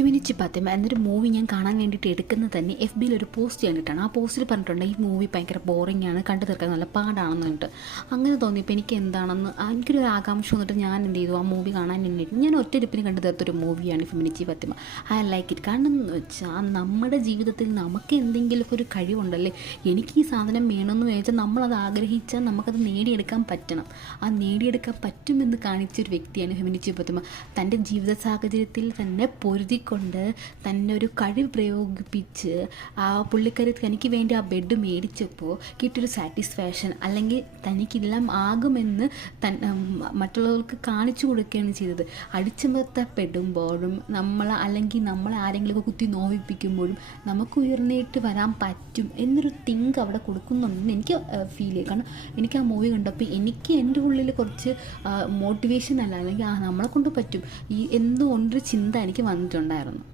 ഫെമിനിച്ചി പത്തിമ എന്നൊരു മൂവി ഞാൻ കാണാൻ വേണ്ടിയിട്ട് എടുക്കുന്നത് തന്നെ എഫ് ബിയിൽ ഒരു പോസ്റ്റ് കണ്ടിട്ടാണ്. ആ പോസ്റ്റിൽ പറഞ്ഞിട്ടുണ്ട് ഈ മൂവി ഭയങ്കര ബോറിംഗ് ആണ്, കണ്ടു തീർക്കാൻ നല്ല പാടാണെന്ന് പറഞ്ഞിട്ട്. അങ്ങനെ തോന്നിയപ്പോൾ എനിക്ക് എന്താണെന്ന് എനിക്കൊരു ആകാംക്ഷ വന്നിട്ട് ഞാൻ എന്ത് ചെയ്തു, ആ മൂവി കാണാൻ വേണ്ടിയിട്ട് ഞാൻ ഒറ്റയിരിപ്പിന് കണ്ടു തീർത്തൊരു മൂവിയാണ് Feminichi Fathima. I like it. കാരണം എന്ന് വെച്ചാൽ നമ്മുടെ ജീവിതത്തിൽ നമുക്ക് എന്തെങ്കിലുമൊക്കെ ഒരു കഴിവുണ്ടല്ലേ, എനിക്ക് ഈ സാധനം വേണമെന്ന് വെച്ചാൽ നമ്മളത് ആഗ്രഹിച്ചാൽ നമുക്കത് നേടിയെടുക്കാൻ പറ്റണം. ആ നേടിയെടുക്കാൻ പറ്റുമെന്ന് കാണിച്ചൊരു വ്യക്തിയാണ് ഫെമിനിച്ചി പത്തിമ. തൻ്റെ ജീവിത സാഹചര്യത്തിൽ തന്നെ പൊരുതിക്കൊണ്ട് തന്നെ ഒരു കഴിവ് പ്രയോഗിപ്പിച്ച് ആ പുള്ളിക്കാരി തനിക്ക് വേണ്ടി ആ ബെഡ് മേടിച്ചപ്പോൾ കിട്ടിയൊരു സാറ്റിസ്ഫാക്ഷൻ, അല്ലെങ്കിൽ തനിക്കെല്ലാം ആകുമെന്ന് മറ്റുള്ളവർക്ക് കാണിച്ചു കൊടുക്കുകയാണ് ചെയ്തത്. അടിച്ചമർത്തപ്പെടുമ്പോഴും അല്ലെങ്കിൽ നമ്മളെ ആരെങ്കിലുമൊക്കെ കുത്തി നോവിപ്പിക്കുമ്പോഴും നമുക്ക് ഉയർന്നേറ്റ് വരാൻ പറ്റും എന്നൊരു തിങ്ക് അവിടെ കൊടുക്കുന്നുണ്ടെന്ന് എനിക്ക് ഫീൽ ചെയ്യും. കാരണം എനിക്ക് ആ മൂവി കണ്ടപ്പോൾ എനിക്ക് എൻ്റെ ഉള്ളിൽ കുറച്ച് മോട്ടിവേഷൻ അല്ലെങ്കിൽ നമ്മളെ കൊണ്ട് പറ്റും ഈ എന്തുകൊണ്ടൊരു ചിന്ത എനിക്ക് വന്നിട്ടുണ്ടായിരുന്നു.